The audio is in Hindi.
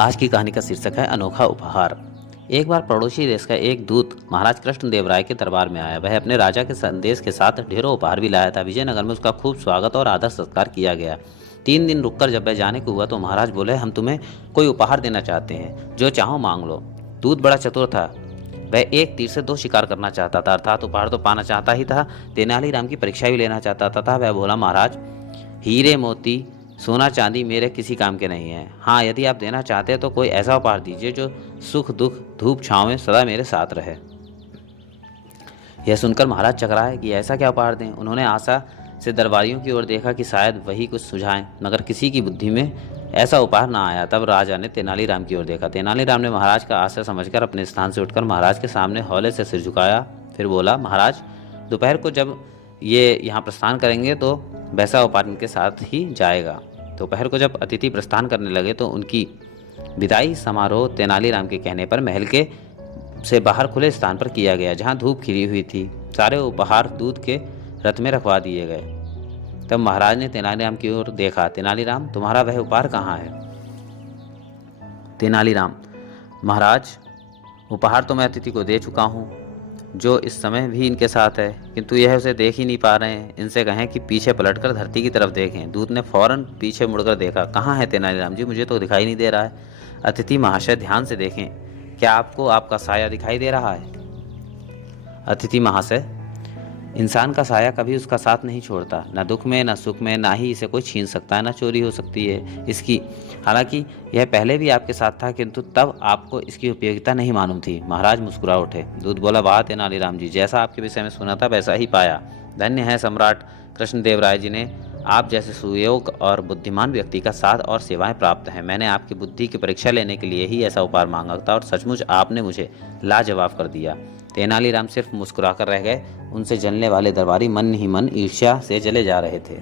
आज की कहानी का शीर्षक है अनोखा उपहार। एक बार पड़ोसी देश का एक दूत महाराज कृष्णदेव राय के दरबार में आया। वह अपने राजा के संदेश के साथ ढेरों उपहार भी लाया था। विजयनगर में उसका खूब स्वागत और आदर सत्कार किया गया। 3 दिन रुककर जब वह जाने को हुआ तो महाराज बोले, हम तुम्हें कोई उपहार देना चाहते हैं, जो चाहो मांग लो। दूत बड़ा चतुर था। वह एक तीर से 2 शिकार करना चाहता था, अर्थात उपहार तो पाना चाहता ही था, तेनालीराम की परीक्षा भी लेना चाहता था। वह बोला, महाराज, हीरे मोती सोना चांदी मेरे किसी काम के नहीं है। हाँ, यदि आप देना चाहते हैं तो कोई ऐसा उपहार दीजिए जो सुख दुख धूप छाँव में सदा मेरे साथ रहे। यह सुनकर महाराज चकराए कि ऐसा क्या उपहार दें। उन्होंने आशा से दरबारियों की ओर देखा कि शायद वही कुछ सुझाएं, मगर किसी की बुद्धि में ऐसा उपहार ना आया। तब राजा ने तेनालीराम की ओर देखा। तेनालीराम ने महाराज का आशय समझकर अपने स्थान से उठकर महाराज के सामने हौले से सिर झुकाया। फिर बोला, महाराज, दोपहर को जब ये यहाँ प्रस्थान करेंगे तो वैसा उपहार इनके साथ ही जाएगा। दोपहर को जब अतिथि प्रस्थान करने लगे तो उनकी विदाई समारोह तेनालीराम के कहने पर महल के से बाहर खुले स्थान पर किया गया, जहाँ धूप खिली हुई थी। सारे उपहार दूध के रथ में रखवा दिए गए। तब महाराज ने तेनालीराम की ओर देखा। तेनालीराम, तुम्हारा वह उपहार कहाँ है? तेनालीराम, महाराज, उपहार तो मैं अतिथि को दे चुका हूँ, जो इस समय भी इनके साथ है, किंतु यह उसे देख ही नहीं पा रहे हैं। इनसे कहें कि पीछे पलटकर धरती की तरफ देखें। दूत ने फौरन पीछे मुड़कर देखा। कहाँ है तेनालीराम जी? मुझे तो दिखाई नहीं दे रहा है। अतिथि महाशय, ध्यान से देखें, क्या आपको आपका साया दिखाई दे रहा है? अतिथि महाशय, इंसान का साया कभी उसका साथ नहीं छोड़ता, न दुख में न सुख में, ना ही इसे कोई छीन सकता है, न चोरी हो सकती है इसकी। हालांकि यह पहले भी आपके साथ था, किंतु तब आपको इसकी उपयोगिता नहीं मालूम थी। महाराज मुस्कुरा उठे। दूत बोला, वाह तेनालीराम जी, जैसा आपके विषय में सुना था वैसा ही पाया। धन्य है सम्राट कृष्णदेव राय जी ने आप जैसे सुयोग और बुद्धिमान व्यक्ति का साथ और सेवाएं प्राप्त हैं। मैंने आपकी बुद्धि की परीक्षा लेने के लिए ही ऐसा उपहार मांगा था और सचमुच आपने मुझे लाजवाब कर दिया। तेनालीराम सिर्फ मुस्कुराकर रह गए। उनसे जलने वाले दरबारी मन ही मन ईर्ष्या से जले जा रहे थे।